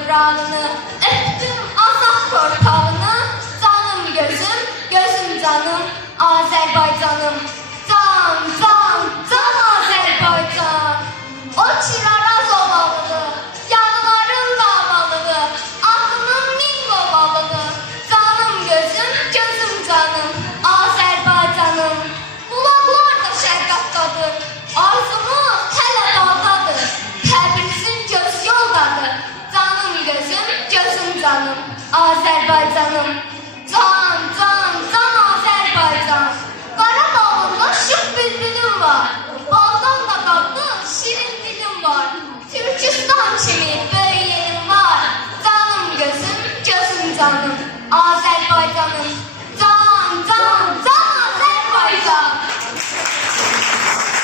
dövranını, öptüm azad portalını. Canım gözüm, gözüm canım, Azerbaycanım. Can, can, can Azerbaycan. O çiraraz ovalıdır, yanıların davalıdır, aklının min ovalıdır. Canım gözüm, gözüm canım, Azerbaycanım. Bulaqlar da şərqatdadır, arzumuz hələ daldadır. Təbrizin göz yoldadır, canım gözüm, gözüm canım, Azerbaycanım. Can, can, can Azerbaycan. Qarabağında şık bülbülüm var, baldan da dadlı şirin dilim var. Türkistan kimi böyük yerim var, canım gözüm, gözüm canım, Azerbaycanım.